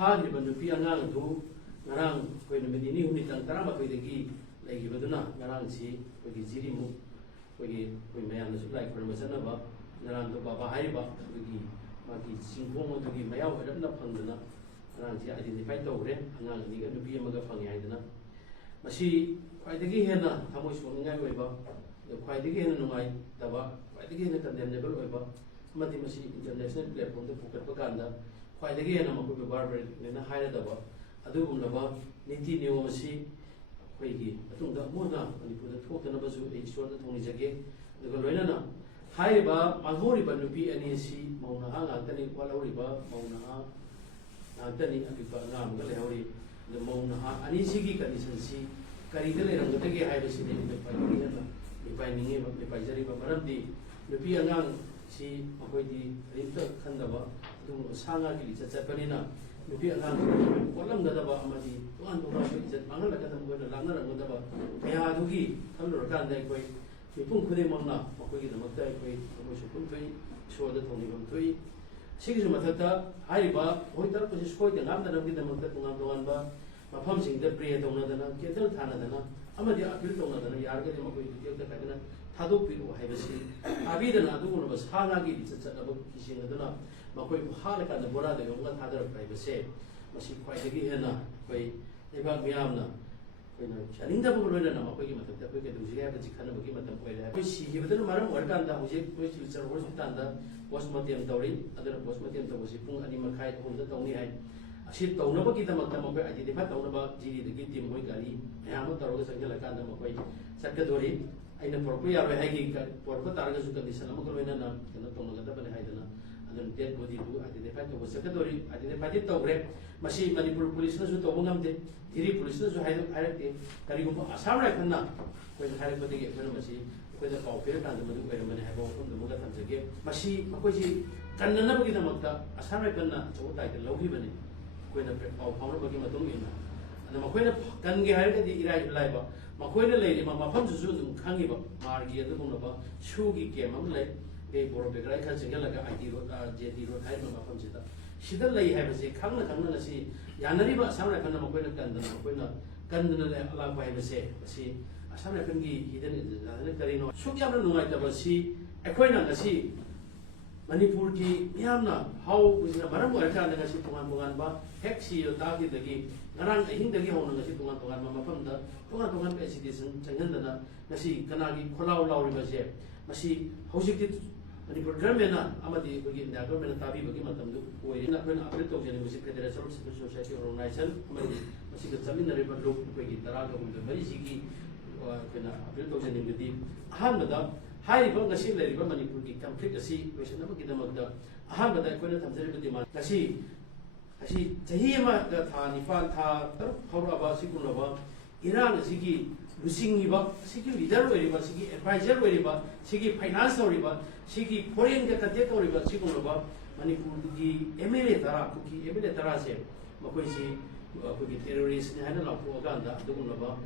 ꯐꯥꯈꯤꯕ ꯅꯨꯄꯤ ꯑꯉꯥꯡ ꯑꯗꯨ ꯉꯔꯥꯡ ꯑꯩꯈꯣꯏ ꯅꯨꯃꯤꯠ ꯅꯤꯅꯤ ꯍꯨꯝꯅꯤ ꯇꯥꯡ 13ꯗꯒꯤ ꯂꯩꯈꯤꯕꯗꯨꯅ ꯉꯔꯥꯡꯁꯤ ꯑꯩꯈꯣꯏꯒꯤ ꯖꯤꯔꯤꯃꯨꯛ ꯑꯩꯈꯣꯏ ꯃꯌꯥꯝꯅꯁꯨ ꯂꯥꯏ ꯈꯨꯔꯨꯝꯕ ꯆꯠꯅꯕ ꯉꯔꯥꯡꯗꯣ ꯕꯥꯕꯥ ꯍꯥꯏꯔꯤꯕ ꯑꯗꯨꯒꯤ ꯃꯥꯒꯤ ꯆꯤꯡꯈꯣꯡ ꯑꯗꯨꯒꯤ ꯃꯌꯥꯎ ꯑꯣꯏꯔꯞꯅ ꯐꯪꯗꯅ ꯉꯔꯥꯡꯁꯤ ꯑꯥꯏꯗꯦꯟꯇꯤꯐꯥꯏ ꯇꯧꯈ꯭ꯔꯦ ꯑꯉꯥꯡ ꯑꯅꯤꯒ ꯅꯨꯄꯤ ꯑꯃꯒ ꯐꯪꯉꯦ ꯍꯥꯏꯗꯅ ꯃꯁꯤ ꯈ꯭ꯋꯥꯏꯗꯒꯤ ꯍꯦꯟꯅ ꯊꯃꯣꯏ ꯁꯣꯛꯅꯤꯡꯉꯥꯏ ꯑꯣꯏꯕ ꯈ꯭ꯋꯥꯏꯗꯒꯤ ꯍꯦꯟꯅ ꯅꯨꯡꯉꯥꯏꯇꯕ ꯈ꯭ꯋꯥꯏꯗꯒꯤ ꯍꯦꯟꯅ ꯀꯟꯗꯦꯝꯅꯦꯕꯜ ꯑꯣꯏꯕ ꯑꯃꯗꯤ ꯃꯁꯤ ꯏꯟꯇꯔꯅꯦꯁꯅꯦꯜ ꯄ꯭ꯂꯦꯠꯐꯣꯝꯗ ꯄꯨꯈꯠꯄ ꯀꯥꯟꯗ ꯈ꯭ꯋꯥꯏꯗꯒꯤ ꯍꯦꯟꯅ ꯃꯈꯣꯏꯕꯨ ꯕꯥꯔꯕꯔꯤꯛꯅꯦꯅ ꯍꯥꯏꯔꯗꯕ ꯑꯗꯨꯒꯨꯝꯂꯕ ꯅꯤꯇꯤ ꯅꯤꯌꯣꯝ ꯑꯁꯤ ꯑꯩꯈꯣꯏꯒꯤ ꯃꯇꯨꯡꯗ ꯑꯃꯨꯛ ꯍꯟꯅ ꯃꯅꯤꯄꯨꯔꯗ ꯊꯣꯛꯇꯅꯕꯁꯨ ꯑꯩ ꯏꯁꯣꯔꯗ ꯊꯧꯅꯤꯖꯒꯦ ꯑꯗꯨꯒ ꯂꯣꯏꯅꯅ ꯍꯥꯏꯔꯤꯕ ꯃꯥꯡꯍꯧꯔꯤꯕ ꯅꯨꯄꯤ ꯑꯅꯤ ꯑꯁꯤ ꯃꯧ ꯅꯍꯥ ꯉꯥꯛꯇꯅꯤ ꯋꯥꯠꯍꯧꯔꯤꯕ ꯃꯧ ꯅꯍꯥ ꯉꯥꯛꯇꯅꯤ ꯑꯄꯤꯛꯄ ꯑꯉꯥꯡ ꯑꯃꯒ ꯂꯩꯍꯧꯔꯤ ꯑꯗꯨ ꯃꯧ ꯅꯍꯥ ꯑꯅꯤꯁꯤꯒꯤ ꯀꯟꯗꯤꯁꯟꯁꯤ ꯀꯔꯤꯗ ꯂꯩꯔꯝꯒꯗꯒꯦ ꯍꯥꯏꯕꯁꯤꯅꯤ ꯈ꯭ꯋꯥꯏꯗꯒꯤ ꯍꯦꯟꯅ ꯃꯤꯄꯥꯏꯖꯔꯤꯕ ꯃꯔꯝꯗꯤ ꯅꯨꯄꯤ ꯑꯉꯥꯡꯁꯤ ꯃꯈꯣꯏꯗꯤ ꯀꯔꯤꯝꯇ ꯈꯟꯗꯕ ꯑꯗꯨꯒꯨꯝꯕ ꯁꯥ ꯉꯥꯒꯤ ꯂꯤꯆꯠ ꯆꯠꯄꯅꯤꯅ ꯅꯨꯄꯤ ꯑꯉꯥꯡ ꯑꯣꯠꯂꯝꯒꯗꯕ ꯑꯃꯗꯤ ꯇꯣꯉꯥꯟ ꯇꯣꯉꯥꯟꯕ ꯏꯖꯠ ꯃꯥꯡꯍꯜꯂꯛꯀꯗꯕ ꯃꯈꯣꯏꯅ ꯂꯥꯛꯅꯔꯝꯒꯗꯕ ꯀꯌꯥꯗꯨꯒꯤ ꯈꯜꯂꯨꯔꯀꯥꯟꯗ ꯑꯩꯈꯣꯏ ꯃꯤꯄꯨꯝ ꯈꯨꯗꯤꯡꯃꯛꯅ ꯃꯈꯣꯏꯒꯤꯗꯃꯛꯇ ꯑꯩꯈꯣꯏ ꯊꯃꯣꯏ ꯁꯣꯛꯐꯝ ꯊꯣꯛꯏ ꯏꯁꯣꯔꯗ ꯊꯧꯅꯤꯐꯝ ꯊꯣꯛꯏ ꯁꯤꯒꯤꯁꯨ ꯃꯊꯛꯇ ꯍꯥꯏꯔꯤꯕ ꯃꯈꯣꯏ ꯇꯔꯛꯄꯁꯤ ꯁꯣꯏꯗ ꯉꯥꯝꯗꯅꯕꯒꯤꯗꯃꯛꯇ ꯇꯣꯉꯥꯟ ꯇꯣꯉꯥꯟꯕ ꯃꯐꯝꯁꯤꯡꯗ ꯄ꯭ꯔꯦ ꯇꯧꯅꯗꯅ ꯀꯦꯟꯗꯜ ꯊꯥꯅꯗꯅ ꯑꯃꯗꯤ ꯑꯄꯤꯜ ꯇꯧꯅꯗꯅ ꯌꯥꯔꯒꯗꯤ ꯃꯈꯣꯏ ꯇꯨꯌꯦꯜꯞꯇ ꯀꯥꯏꯗꯅ ꯊꯥꯗꯣꯛꯄꯤꯔꯛꯎ ꯍꯥꯏꯕꯁꯤ ꯇꯥꯕꯤꯗꯅ ꯑꯗꯨꯒꯨꯝꯂꯕ ꯁꯥ ꯉꯥꯒꯤ ꯂꯤꯆꯠ ꯆꯠꯅꯕ ꯀꯤꯁꯤꯡ ꯑꯗꯨꯅ ꯃꯈꯣꯏꯕꯨ ꯍꯥꯠꯂꯀꯥꯟꯗ ꯕꯣꯔꯥꯗ ꯌꯣꯝꯂꯒ ꯊꯥꯗꯔꯛꯄ ꯍꯥꯏꯕꯁꯦ ꯃꯁꯤ ꯈ꯭ꯋꯥꯏꯗꯒꯤ ꯍꯦꯟꯅ ꯑꯩꯈꯣꯏ ꯂꯩꯕꯥꯛ ꯃꯤꯌꯥꯝꯅ ꯑꯩꯈꯣꯏꯅ ꯌꯥꯅꯤꯡꯗꯕꯒ ꯂꯣꯏꯅꯅ ꯃꯈꯣꯏꯒꯤ ꯃꯊꯛꯇ ꯑꯩꯈꯣꯏ ꯀꯩꯗꯧꯁꯤꯒꯦ ꯍꯥꯏꯕꯁꯤ ꯈꯟꯅꯕꯒꯤ ꯃꯇꯝ ꯑꯣꯏꯔꯦ ꯑꯩꯈꯣꯏ ꯁꯤꯈꯤꯕꯗꯨꯅ ꯃꯔꯝ ꯑꯣꯏꯔꯀꯥꯟꯗ ꯍꯧꯖꯤꯛ ꯑꯩꯈꯣꯏ ꯁꯤꯜꯆꯔ ꯍꯣꯁꯄꯤꯇꯥꯜꯗ ꯄꯣꯁꯃꯣꯔꯇꯦꯝ ꯇꯧꯔꯤ ꯑꯗꯨꯅ ꯄꯣꯁꯃꯣꯔꯇꯦꯝ ꯇꯧꯕꯁꯤ ꯄꯨꯡ 2:30 3ꯗ ꯇꯧꯅꯤ ꯍꯥꯏ ꯑꯁꯤ ꯇꯧꯅꯕꯒꯤꯗꯃꯛꯇ ꯃꯈꯣꯏ ꯑꯥꯏꯗꯦꯟꯇꯤꯐꯥꯏ ꯇꯧꯅꯕ ꯖꯤꯔꯤꯗꯒꯤ ꯇꯤꯝ ꯃꯣꯏ ꯒꯥꯔꯤ ꯃꯌꯥꯝ ꯑꯃ ꯇꯧꯔꯒ ꯆꯪꯁꯤꯜꯂꯀꯥꯟꯗ ꯃꯈꯣꯏ ꯆꯠꯀꯗꯣꯔꯤ ꯑꯩꯅ ꯄꯣꯔꯛꯄ ꯌꯥꯔꯣꯏ ꯍꯥꯏꯒꯤ ꯄꯣꯔꯛꯄ ꯇꯥꯔꯒꯁꯨ ꯀꯟꯗꯤꯁꯟ ꯑꯃꯒ ꯂꯣꯏꯅꯅ ꯀꯩꯅꯣ ꯇꯧꯅꯒꯗꯕꯅꯤ ꯍꯥꯏꯗꯅ ꯑꯗꯨꯅ ꯗꯦꯠ ꯕꯣꯗꯤꯗꯨ ꯑꯥꯏꯗꯦꯟꯇꯤꯐꯥꯏ ꯇꯧꯕ ꯆꯠꯀꯗꯣꯔꯤ ꯑꯥꯏꯗꯦꯟꯇꯤꯐꯥꯏꯗꯤ ꯇꯧꯈ꯭ꯔꯦ ꯃꯁꯤ ꯃꯅꯤꯄꯨꯔ ꯄꯨꯂꯤꯁꯅꯁꯨ ꯇꯧꯕ ꯉꯝꯗꯦ ꯙꯤꯔꯤ ꯄꯨꯂꯤꯁꯅꯁꯨ ꯍꯥꯏꯔꯛꯇꯦ ꯀꯔꯤꯒꯨꯝꯕ ꯑꯁꯥꯝ ꯔꯥꯏꯐꯜꯅ ꯑꯩꯈꯣꯏꯅ ꯍꯥꯏꯔꯛꯄꯗꯒꯤ ꯑꯩꯈꯣꯏꯅ ꯃꯁꯤ ꯑꯩꯈꯣꯏꯗ ꯄꯥꯎ ꯄꯤꯔꯀꯥꯟꯗ ꯃꯗꯨ ꯑꯣꯏꯔꯝꯕꯅꯤ ꯍꯥꯏꯕ ꯋꯥꯐꯝꯗꯨꯃꯒ ꯊꯝꯖꯒꯦ ꯃꯁꯤ ꯃꯈꯣꯏꯁꯤ ꯀꯟꯅꯅꯕꯒꯤꯗꯃꯛꯇ ꯑꯁꯥꯝ ꯔꯥꯏꯐꯜꯅ ꯑꯆꯧꯕ ꯗꯥꯏꯇ ꯂꯧꯈꯤꯕꯅꯤ ꯑꯩꯈꯣꯏꯅ ꯄꯥꯎ ꯐꯥꯎꯅꯕꯒꯤ ꯃꯇꯨꯡ ꯏꯟꯅ ꯑꯗ ꯃꯈꯣꯏꯅ ꯀꯟꯒꯦ ꯍꯥꯏꯔꯒꯗꯤ ꯏꯔꯥꯏꯁꯨ ꯂꯥꯏꯕ ꯃꯈꯣꯏꯅ ꯂꯩꯔꯤꯕ ꯃꯐꯝꯗꯨꯁꯨ ꯑꯗꯨꯝ ꯈꯪꯉꯤꯕ ꯃꯥꯔꯒꯤ ꯑꯗꯨꯒꯨꯝꯂꯕ ꯁꯨꯒꯤ ꯀꯦꯝ ꯑꯃ ꯂꯩ ꯕꯣꯔꯣꯕꯦꯒ꯭ꯔꯥꯏ ꯈꯔ ꯆꯪꯁꯤꯜꯂꯒ ꯑꯥꯏ ꯔꯣꯗ JT ꯔꯣꯗ ꯍꯥꯏꯔꯤꯕ ꯃꯐꯝꯁꯤꯗ ꯁꯤꯗ ꯂꯩ ꯍꯥꯏꯕꯁꯤ ꯈꯪꯅ ꯉꯁꯤ ꯌꯥꯅꯔꯤꯕ ꯑꯁꯥꯝ ꯔꯥꯏꯐꯜꯅ ꯃꯈꯣꯏꯅ ꯀꯟꯗꯅ ꯂꯥꯛꯄ ꯍꯥꯏꯕꯁꯦ ꯃꯁꯤ ꯑꯁꯥꯝ ꯔꯥꯏꯐꯜꯒꯤ ꯍꯤꯗꯟ ꯑꯦꯖꯦꯟꯗꯥꯅ ꯀꯔꯤꯅꯣ ꯁꯨꯛ ꯌꯥꯝꯅ ꯅꯨꯡꯉꯥꯏꯇꯕꯁꯤ ꯑꯩꯈꯣꯏꯅ ꯉꯁꯤ ꯃꯅꯤꯄꯨꯔꯒꯤ ꯃꯤꯌꯥꯝꯅ ꯍꯥꯎꯕꯁꯤꯅ ꯃꯔꯝ ꯑꯣꯏꯔꯀꯥꯟꯗ ꯉꯁꯤ ꯇꯣꯉꯥꯟ ꯇꯣꯉꯥꯟꯕ ꯍꯦꯛ ꯁꯤꯗ ꯇꯥꯈꯤꯕꯗꯒꯤ ꯉꯔꯥꯡ ꯑꯍꯤꯡꯗꯒꯤ ꯍꯧꯅ ꯉꯁꯤ ꯇꯣꯉꯥꯟ ꯇꯣꯉꯥꯟꯕ ꯃꯐꯝꯗ ꯇꯣꯉꯥꯟ ꯇꯣꯉꯥꯟꯕ ꯑꯦꯖꯤꯇꯦꯁꯟ ꯆꯪꯍꯟꯗꯅ ꯉꯁꯤ ꯀꯅꯥꯒꯤ ꯈꯣꯜꯂꯥꯎ ꯂꯥꯎꯔꯤꯕꯁꯦ ꯃꯁꯤ ꯍꯧꯖꯤꯛꯇꯤ ꯃꯅꯤꯄꯨꯔ ꯒꯔꯃꯦꯟꯅ ꯑꯃꯗꯤ ꯑꯩꯈꯣꯏꯒꯤ ꯏꯟꯗꯤꯌꯥ ꯒꯔꯃꯦꯟꯅ ꯇꯥꯕꯤꯕꯒꯤ ꯃꯇꯝꯗꯨ ꯑꯣꯏꯔꯦꯅ ꯑꯩꯈꯣꯏꯅ ꯑꯄꯤꯜ ꯇꯧꯖꯅꯤꯡꯕꯁꯤ federation of civil society organisation ꯑꯃꯗꯤ ꯃꯁꯤꯒ ꯆꯠꯃꯤꯟꯅꯔꯤꯕ ꯂꯨꯞ ꯑꯩꯈꯣꯏꯒꯤ 13-8 ꯑꯩꯈꯣꯏꯅ ꯑꯄꯤꯜ ꯇꯧꯖꯅꯤꯡꯕꯗꯤ ꯑꯍꯥꯟꯕꯗ ꯍꯥꯏꯔꯤꯕ ꯉꯁꯤ ꯂꯩꯔꯤꯕ ꯃꯅꯤꯄꯨꯔꯒꯤ ꯀꯟꯐ꯭ꯂꯤꯛ ꯑꯁꯤ ꯂꯣꯏꯁꯤꯟꯅꯕꯒꯤꯗꯃꯛꯇ ꯑꯍꯥꯟꯕꯗ ꯑꯩꯈꯣꯏꯅ ꯊꯝꯖꯔꯤꯕ ꯗꯤꯃꯥꯟ ꯉꯁꯤ ꯆꯍꯤ ꯑꯃꯒ ꯊꯥ 9 ꯊꯥ 6 ꯐꯥꯎꯔꯛꯑꯕ ꯑꯁꯤꯒꯨꯝꯂꯕ ꯏꯔꯥꯡ ꯑꯁꯤꯒꯤ ꯂꯨꯆꯤꯡꯉꯤꯕ ꯁꯤꯒꯤ ꯂꯤꯗꯔ ꯑꯣꯏꯔꯤꯕ ꯁꯤꯒꯤ ꯑꯦꯗꯚꯥꯏꯖꯔ ꯑꯣꯏꯔꯤꯕ ꯁꯤꯒꯤ ꯐꯥꯏꯅꯥꯟꯁ ꯇꯧꯔꯤꯕ ꯁꯤꯒꯤ ꯐꯣꯔꯦꯟꯒ ꯀꯟꯇꯦꯛ ꯇꯧꯔꯤꯕ ꯁꯤꯒꯨꯝꯂꯕ ꯃꯅꯤꯄꯨꯔꯒꯤ MLA 10 ꯀꯨꯀꯤ MLA 10ꯁꯦ ꯃꯈꯣꯏꯁꯤ ꯑꯩꯈꯣꯏꯒꯤ ꯇꯦꯔꯣꯔꯤꯁꯅꯤ ꯍꯥꯏꯅ ꯂꯥꯎꯊꯣꯛꯑꯀꯥꯟꯗ ꯑꯗꯨꯒꯨꯝꯂꯕ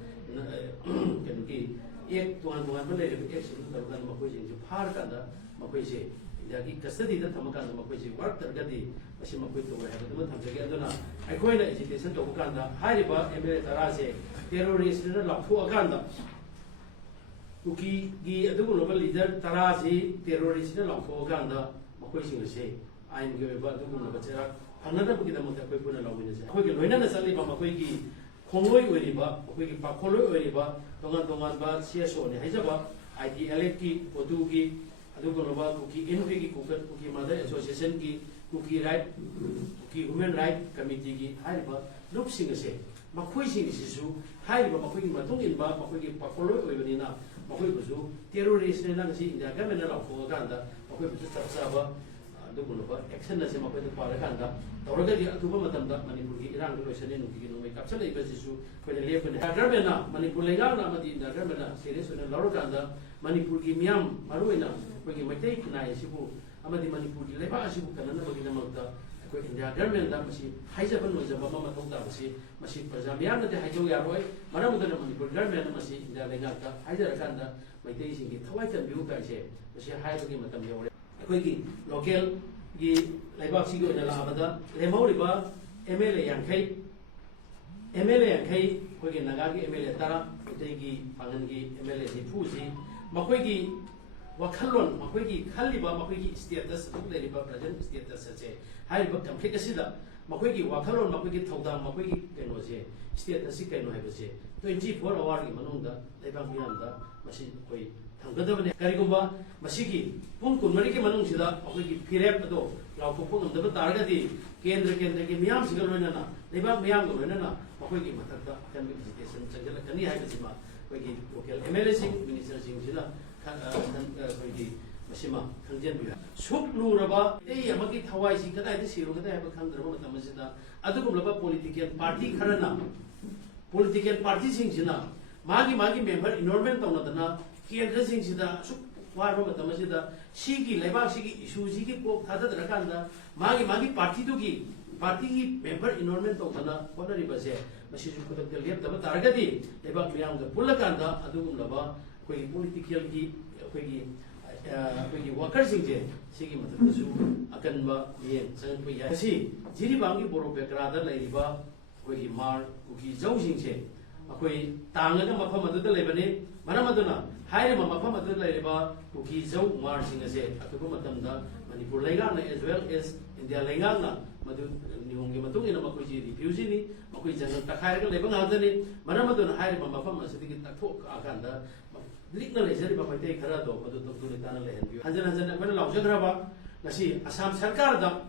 ꯀꯩꯅꯣꯒꯤ ꯑꯦꯛ ꯇꯣꯉꯥꯟ ꯇꯣꯉꯥꯟꯕ ꯂꯩꯔꯤꯕ ꯑꯦꯛꯁꯤꯡꯗꯨ ꯇꯧꯔꯀꯥꯟꯗ ꯃꯈꯣꯏꯁꯤꯡꯁꯨ ꯐꯥꯔꯀꯥꯟꯗ ꯃꯈꯣꯏꯁꯦ ꯏꯟꯗꯤꯌꯥꯒꯤ ꯀꯁꯇꯗꯤꯗ ꯊꯝꯃꯀꯥꯟꯗ ꯃꯈꯣꯏꯁꯦ ꯋꯥꯔꯛꯇ꯭ꯔꯒꯗꯤ ꯃꯁꯤ ꯃꯈꯣꯏ ꯇꯧꯔꯦ ꯍꯥꯏꯕꯗꯨꯃ ꯊꯝꯖꯒꯦ ꯑꯗꯨꯅ ꯑꯩꯈꯣꯏꯅ ꯑꯦꯖꯤꯇꯦꯁꯟ ꯇꯧꯕ ꯀꯥꯟꯗ ꯍꯥꯏꯔꯤꯕ MLA 10ꯁꯦ ꯇꯦꯔꯣꯔꯤꯁꯅ ꯂꯥꯎꯊꯣꯛꯑꯀꯥꯟꯗ ꯀꯨꯀꯤꯒꯤ ꯑꯗꯨꯒꯨꯝꯂꯕ ꯂꯤꯗꯔ 10ꯁꯤ ꯇꯦꯔꯣꯔꯤꯁꯅ ꯂꯥꯎꯊꯣꯛꯑꯀꯥꯟꯗ ꯃꯈꯣꯏꯁꯤꯡ ꯑꯁꯤ ꯑꯥꯏꯟꯒꯤ ꯑꯣꯏꯕ ꯑꯗꯨꯒꯨꯝꯂꯕ ꯆꯩꯔꯥꯛ ꯐꯪꯅꯅꯕꯒꯤꯗꯃꯛꯇ ꯑꯩꯈꯣꯏ ꯄꯨꯟꯅ ꯂꯧꯃꯤꯟꯅꯁꯦ ꯑꯩꯈꯣꯏꯒꯤ ꯂꯣꯏꯅꯅ ꯆꯠꯂꯤꯕ ꯃꯈꯣꯏꯒꯤ ꯈꯣꯡꯂꯣꯏ ꯑꯣꯏꯔꯤꯕ ꯑꯩꯈꯣꯏꯒꯤ ꯄꯥꯈꯣꯜꯂꯣꯏ ꯑꯣꯏꯔꯤꯕ ꯇꯣꯉꯥꯟ ꯇꯣꯉꯥꯟꯕ CSOꯅꯤ ꯍꯥꯏꯖꯕ ITLFꯀꯤ ODUꯒꯤ ꯑꯗꯨꯒꯨꯝꯂꯕ ꯀꯨꯀꯤ NPꯒꯤ ꯀꯨꯀꯤ ꯃꯥꯗꯔ ꯑꯦꯁꯣꯁꯤꯌꯦꯁꯟꯒꯤ ꯀꯨꯀꯤ ꯔꯥꯏꯠ ꯀꯨꯀꯤ ꯍ꯭ꯌꯨꯃꯦꯟ ꯔꯥꯏꯠ ꯀꯃꯤꯇꯤꯒꯤ ꯍꯥꯏꯔꯤꯕ ꯂꯨꯞꯁꯤꯡ ꯑꯁꯦ ꯃꯈꯣꯏꯁꯤꯡ ꯑꯁꯤꯁꯨ ꯍꯥꯏꯔꯤꯕ ꯃꯈꯣꯏꯒꯤ ꯃꯇꯨꯡ ꯏꯟꯕ ꯃꯈꯣꯏꯒꯤ ꯄꯥꯈꯣꯜꯂꯣꯏ ꯑꯣꯏꯕꯅꯤꯅ ꯃꯈꯣꯏꯕꯨꯁꯨ ꯇꯦꯔꯣꯔꯤꯁꯅꯦꯅ ꯉꯁꯤ ꯏꯟꯗꯤꯌꯥ ꯒꯔꯃꯦꯟꯅ ꯂꯥꯎꯊꯣꯛꯑꯀꯥꯟꯗ ꯃꯈꯣꯏꯕꯨꯁꯨ ꯆꯞ ꯆꯥꯕ ꯑꯗꯨꯒꯨꯝꯂꯕ ꯑꯦꯛꯁꯟ ꯑꯁꯤ ꯃꯈꯣꯏꯗ ꯄꯥꯔꯀꯥꯟꯗ ꯇꯧꯔꯒꯗꯤ ꯑꯊꯨꯕ ꯃꯇꯝꯗ ꯃꯅꯤꯄꯨꯔꯒꯤ ꯏꯔꯥꯡꯗ ꯂꯣꯏꯁꯟꯅꯤ ꯅꯨꯡꯇꯤꯒꯤ ꯅꯣꯡꯃꯩ ꯀꯥꯞꯁꯤꯜꯂꯛꯏꯕꯁꯤꯁꯨ ꯑꯩꯈꯣꯏꯅ ꯂꯦꯞꯄꯅꯤ ꯒꯔꯃꯦꯟꯅ ꯃꯅꯤꯄꯨꯔ ꯂꯩꯉꯥꯛꯅ ꯑꯃꯗꯤ ꯏꯟꯗꯤꯌꯥ ꯒꯔꯃꯦꯟꯅ ꯁꯤꯔꯤꯌꯁ ꯑꯣꯏꯅ ꯂꯧꯔꯀꯥꯟꯗ ꯃꯅꯤꯄꯨꯔꯒꯤ ꯃꯤꯌꯥꯝ ꯃꯔꯨꯑꯣꯏꯅ ꯑꯩꯈꯣꯏꯒꯤ ꯃꯩꯇꯩ ꯈꯨꯟꯅꯥꯏ ꯑꯁꯤꯕꯨ ꯑꯃꯗꯤ ꯃꯅꯤꯄꯨꯔꯒꯤ ꯂꯩꯕꯥꯛ ꯑꯁꯤꯕꯨ ꯀꯟꯅꯅꯕꯒꯤꯗꯃꯛꯇ ꯑꯩꯈꯣꯏ ꯏꯟꯗꯤꯌꯥ ꯒꯔꯃꯦꯟꯗ ꯃꯁꯤ ꯍꯥꯏꯖꯕ ꯂꯣꯏꯖꯕ ꯑꯃ ꯃꯊꯧ ꯇꯥꯕꯁꯤ ꯃꯁꯤ ꯄ꯭ꯔꯖꯥ ꯃꯤꯌꯥꯝꯅꯗꯤ ꯍꯥꯏꯖꯧ ꯌꯥꯔꯣꯏ ꯃꯔꯝ ꯑꯗꯨꯅ ꯃꯅꯤꯄꯨꯔ ꯒꯔꯃꯦꯟꯅ ꯃꯁꯤ ꯏꯟꯗꯤꯌꯥ ꯂꯩꯉꯥꯛꯇ ꯍꯥꯏꯖꯔꯀꯥꯟꯗ ꯃꯩꯇꯩꯁꯤꯡꯒꯤ ꯊꯋꯥꯏ ꯀꯟꯕꯤꯌꯨ ꯀꯥꯏꯁꯦ ꯃꯁꯤ ꯍꯥꯏꯕꯒꯤ ꯃꯇꯝ ꯌꯧꯔꯦ ꯑꯩꯈꯣꯏꯒꯤ ꯂꯣꯀꯦꯜꯒꯤ ꯂꯩꯕꯥꯛꯁꯤꯒꯤ ꯑꯣꯏꯅ ꯂꯥꯛꯑꯕꯗ ꯂꯦꯝꯍꯧꯔꯤꯕ MLA Yankei MLA Yankei Kogi Nagagi MLA Tara Utegi Pangangi MLA Fuji Makogi Wakalon Makogi Kaliba Makogi status Ladiba present status High complete Sida Makogi Wakalon Makogi Toda Makogi Kenoje status Keno Habase 24 hour Manunda Lebang Miranda Machine Koi Tangadavane Karigumba Masiki Punkun Mariki Manungsida Makogi Pirep Ado Laupung the Targati Kendra Miam Sigalona Lebang Miam Lorena Makogi Matata can be visitation Kani Habasima Kogi MLA Minister Singila Mashima Kanjan Sup Nuraba, Yamaki Hawaii, Sikata, the Siro, the Abakandra, Tamasida, Adukulaba political party Karana, political party Singina, Magi member, enormous Tonadana, Kiel Singida, Warma Tamasida, Shiki, Leba Shiki, Shuziki, Tata Rakanda, Magi party to give, party member, enormous Totana, Ponari Base, Mashizu could have left the Targati, Leba Miam, the Pulakanda, Adukulaba, political workers in jail, Sigi Matasu, Akanba, Yen, Sanpia. See, Jiribangi Borobekra, Ladiba, Kogi Mar, Uki Zosing Che, Akoi, Tanga Mapamadu Lebane, Manamaduna, Hire Mapamadu Ladiba, Uki Zo, Marsing a set, Akumatanda, Manipur Legana as well as in their Legana, Madu Nimatung in a Makuji, Fusini, Makuja, Takara, Lebanadani, Manamaduna, Hire Mapama, Sitting Tatok, Akanda. Lignal is very much take Karado, but to the tunnel and Hansan when Laujagrava, Nasi, Assam Sarkarda,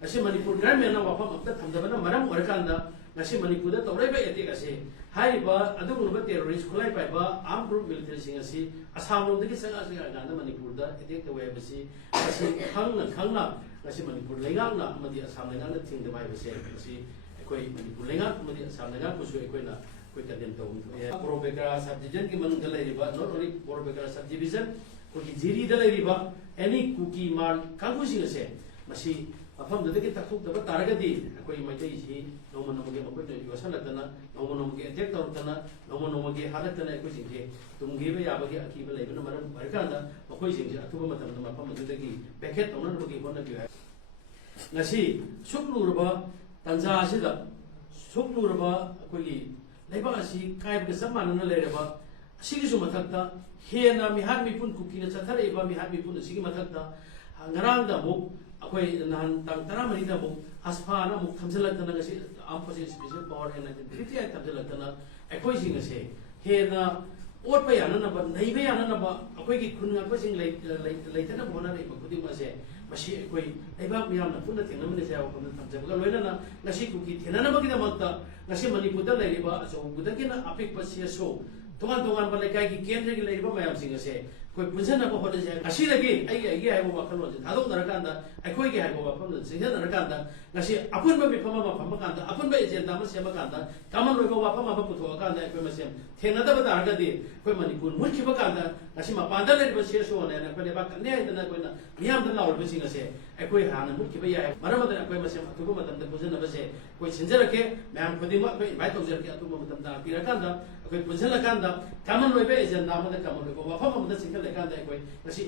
Nasi Manipur Grammy of the Maram Orkanda, Nasi Manipur, the Rebe Etikasi, Haiba, Adu terrorists, collide by Ba, armed group military singers, Assam of the Kisanga, Manipur, Etik the Webasi, Nasi Hangna, Nasi Manipur Legana, Madi Assam Legana, think the Bible says, Nasi, Equi Manipur Legana, Madi Assam Legana, Equina. Borobekara subdivision की मन गले Riba not only Borobekara subdivision कोई जिरी दले Riba any cookie मार कांगुसी से मसी अपम दे के तक तब तारगती कोई मजे इसी नोमनोमगे मकोई योसन लगना नोमनोमगे अटैक तोरतना नोमनोमगे हालत तना कोई सिंगे तुमगे बे याबगे अकीब लेबन मरम बरकांदा मकोई सिंगे अथुब मतम नमा अपम दे की पैकेट तोनन बगे कोन की है नसी सुकलुरबा तंजा सिदा सुकलुरबा कोई Lebasi, Kai Saman and Lereba, Sigisu Matata, Hena Mihami Pun Cooking, Satareba Mihami Pun, Sigimatata, Naranda Muk, Aquay Nan Taramarita Muk, Aspana Muk, Tamsalatana, opposite special power and Titia Tamsalatana, Aquazing a say, Hena, what by another, Navy another, Aquay Kuna question later than one of Putting was a Mashi Aquay, Eba Miam, Puna Tinamisa from the Tamsagalena, Nashikuki, Tinamagina Mata. Nasi Manipuda Leriba, so Budakina Apik Pasia so. Toman Palakai, Kendrick Leriba, my singer say, Quick Puzana Pohoda, Ashila again, I have overcome it. Hadon Rakanda, I quick have overcome it. Sigan Rakanda, Nasi Apun by Pama Pamakanda, Apun by Damas Yamakanda, Kaman Riva Pama Putuakanda, Equimasem, Tenada Argadi, Quemanipun, Mulkipakanda, Nasima Panda Leriba so and a Pelebaka, and Aquina, Miam the Lord, which say, Equihan, Mulkipaya, Maramadan Aquemasem, Tukumatam, the Puzana say, which in Zerake, Mam Pudima, Mitozer, Atumatam, Pirakanda, Puzella Kanda, Kaman Rebe is a Nama the Kaman Riva, Pama the Single Kanda, Nasi